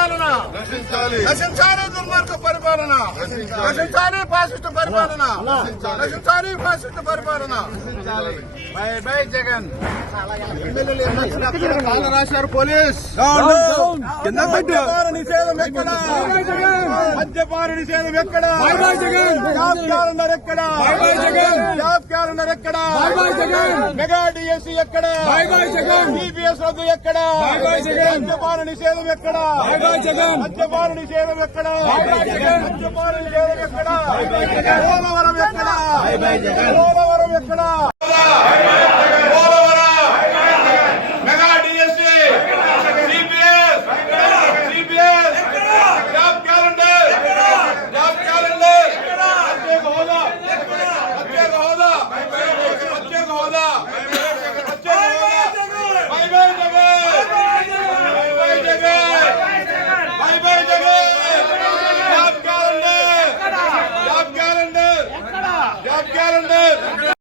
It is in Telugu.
పరిపాలన, నశించాలి దుర్మార్గ పరిపాలన, నశించాలి ఫాసిస్ట్ పరిపాలన, నశించాలి ఫాసిస్ట్ పరిపాలన. By by Jagan. రాశారు పోలీస్. మద్యపాన నిషేధం ఎక్కడ? మద్యపాన నిషేధం ఎక్కడ? జాబ్ క్యాలెండర్ ఎక్కడ? జాబ్ క్యాలెండర్ ఎక్కడ? మెగా డిఎస్సీ ఎక్కడ? టీపీఎస్ రద్దు ఎక్కడ? మద్యపాన నిషేధం ఎక్కడ? మద్యపాన నిషేధం ఎక్కడ? మద్యపాన నిషేధం ఎక్కడ? పోలవరం ఎక్కడ? పోలవరం ఎక్కడ? Job calendar.